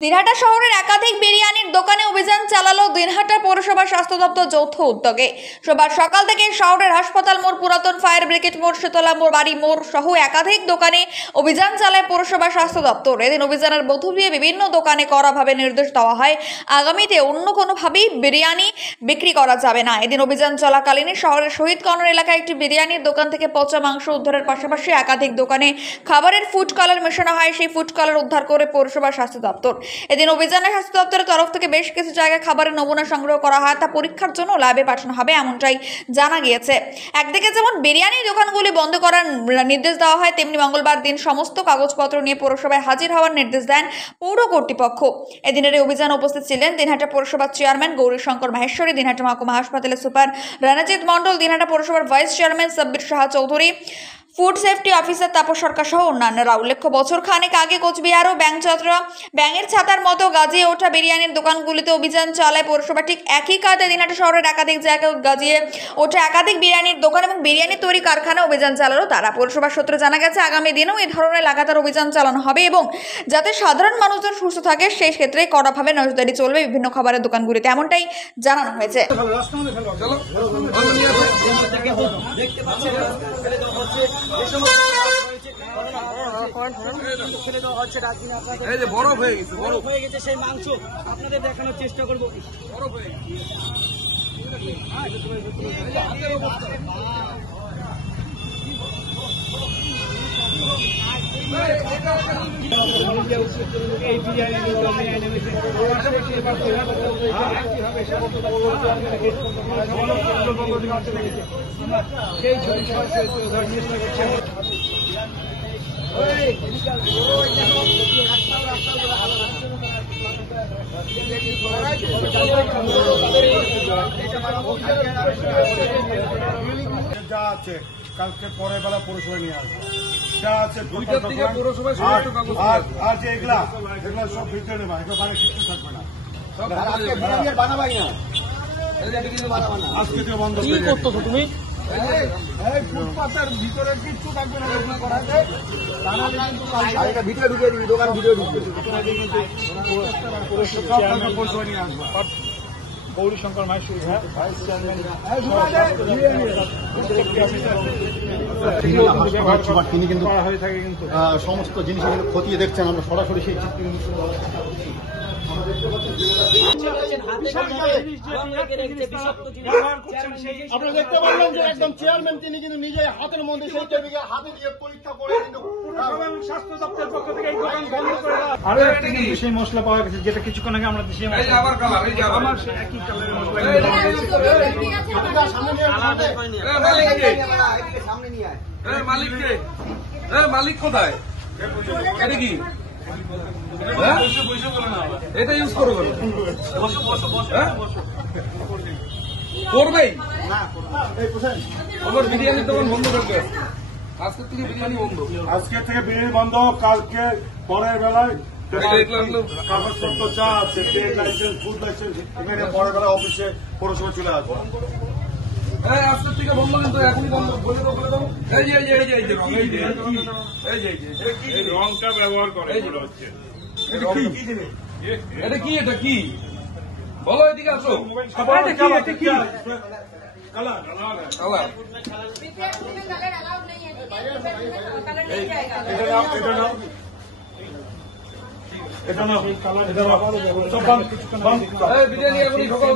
দিনহাটা শহরের একাধিক বিরিয়ানির দোকানে অভিযান চালালো দিনহাটা পৌরসভা স্বাস্থ্য দপ্তর যৌথ উদ্যোগে। সোমবার সকাল থেকে শহরের হাসপাতাল মোড়, পুরাতন ফায়ার ব্রিগেড মোড়, শীতলা মোড়, বাড়ি মোড় সহ একাধিক দোকানে অভিযান চালায় পৌরসভা স্বাস্থ্য দপ্তর। এদিন অভিযানের মধ্য দিয়ে বিভিন্ন দোকানে কড়াভাবে নির্দেশ দেওয়া হয়, আগামীতে অন্য কোনোভাবেই বিরিয়ানি বিক্রি করা যাবে না। এদিন অভিযান চলাকালীন শহরের শহীদ কর্নার এলাকায় একটি বিরিয়ানির দোকান থেকে পচা মাংস উদ্ধারের পাশাপাশি একাধিক দোকানে খাবারের ফুড কালার মেশানো হয়। সেই ফুড কালার উদ্ধার করে পৌরসভা স্বাস্থ্য দপ্তর। এদিন অভিযানে স্বাস্থ্য দপ্তরের তরফ থেকে বেশ কিছু জায়গায় খাবারের নমুনা সংগ্রহ করা হয়, তা পরীক্ষার জন্য ল্যাবে পাঠানো হবে, এমনটাই জানা গিয়েছে। একদিকে যেমন বিরিয়ানির দোকানগুলি বন্ধ করার নির্দেশ দেওয়া হয়, তেমনি মঙ্গলবার দিন সমস্ত কাগজপত্র নিয়ে পৌরসভায় হাজির হওয়ার নির্দেশ দেন পৌর কর্তৃপক্ষ। এদিনের এই অভিযানে উপস্থিত ছিলেন দিনহাটা পৌরসভার চেয়ারম্যান গৌরীশঙ্কর মাহেশ্বরী, দিনহাটা মহকুমা হাসপাতালের সুপার রণজিৎ মণ্ডল, দিনহাটা পৌরসভার vice chairman Sabbir Saha Chowdhury, food safety officer Tapas Sarkar সহ অন্যান্যরা। উল্লেখ্য, বছর খানেক আগে কোচবিহার ও ব্যাঙের ছাতার মতো গাজিয়ে ওঠা বিরিয়ানির দোকানগুলিতে অভিযান চালায় পৌরসভা। ঠিক একই কাজে দিনহাটা শহরের একাধিক জায়গায় গাজিয়ে ওঠা একাধিক বিরিয়ানির দোকান এবং বিরিয়ানি তৈরি কারখানা অভিযান চালালো তারা। পৌরসভার সূত্রে জানা গেছে, আগামী দিনেও এই ধরনের লাগাতার অভিযান চালানো হবে এবং যাতে সাধারণ মানুষজন সুস্থ থাকে সেই ক্ষেত্রে কড়াভাবে নজরদারি চলবে বিভিন্ন খাবারের দোকানগুলিতে, এমনটাই জানানো হয়েছে। বরফ হয়ে গেছে সেই মাংস আপনাদের দেখানোর চেষ্টা করবো। বরফ হয়ে যা আছে কালকে পরের বেলা পৌরসভায় নিয়ে আসবো, যা আছে আর যে এগুলা সব ভিতরে নেবা, এগুলো বাইরে কিছু থাকবে না। আজকে থেকে বন্ধ করতো তুমি ফুটপাতের ভিতরে কিচ্ছু থাকবে না, ভিতরে ঢুকে দিবি, দোকান ভিতরে ঢুকবে। পৌরসভায় নিয়ে আসবো। গৌরীশঙ্কর মাহেশ্বরী ভাইস চেয়ারম্যান, তিনি কিন্তু সমস্ত জিনিস খতিয়ে দেখছেন। আমরা সরাসরি সেই চিত্র আপনারা দেখতে পারলেন যে একদম চেয়ারম্যান তিনি কিন্তু নিজে হাতের মধ্যে সেই টেবিকে হাতে দিয়ে পরীক্ষা করে কিন্তু স্বাস্থ্য দপ্তরের পক্ষ থেকে এই দোকান বন্ধ করে দেওয়া। আরো একটা সেই মশলা পাওয়া গেছে, যেটা কিছুক্ষণ আগে আমরা দেশে একই কালারের মশলা। মালিক কোথায়? এটা কি এটা ইউজ করো করবেই আমার বিরিয়ানির দোকান বন্ধ করবে। আজকের থেকে বিরিয়ানি বন্ধ, আজকের থেকে বিরিয়ানি বন্ধ। কালকে পরের বেলায় কাগজপত্র যা আছে, ট্রেড লাইসেন্স, ফুড লাইসেন্স, এখানে পরের বেলা অফিসে পৌরসভা চলে আসবো। আজকের থেকে বন্ধ, কিন্তু এখন বন্ধ বলে দাও। এই রংটা ব্যবহার করে হচ্ছে। এটা কি? এটা কি বলো, এদিকে আসো। এটা না, বিরিয়ানি এখনই ঢোকা